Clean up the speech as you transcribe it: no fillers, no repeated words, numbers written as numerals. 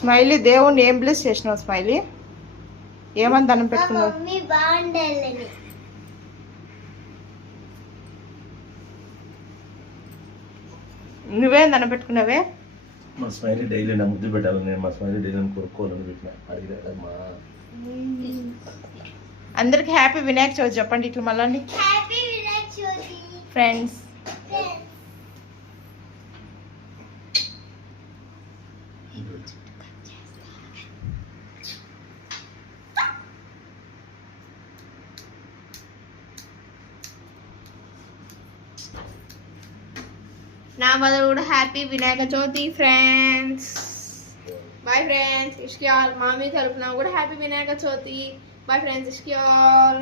Smiley దేవుణ్ణి ఏం bless చేసినావు స్మైలీ? ఏమని దండం పెట్టుకున్నావు? నువ్వేం దండం పెట్టుకున్నావే? మా స్మైలీ డైలీ నా ముద్దు పెట్టాలి, నేను మా స్మైలీ డైలీ కొనుక్కోవాలని పెట్టిన అడిగినమ్మా. అందరికి హ్యాపీ వినాయక చవితి చెప్పండి ఇట్లా మళ్ళీ ఫ్రెండ్స్. నా బదులు కూడా happy Vinayaka Chavithi friends. Bye friends. ఇష్కియాల్ మామీ తరపున కూడా happy Vinayaka Chavithi. Bye friends. ఇష్కియాల్.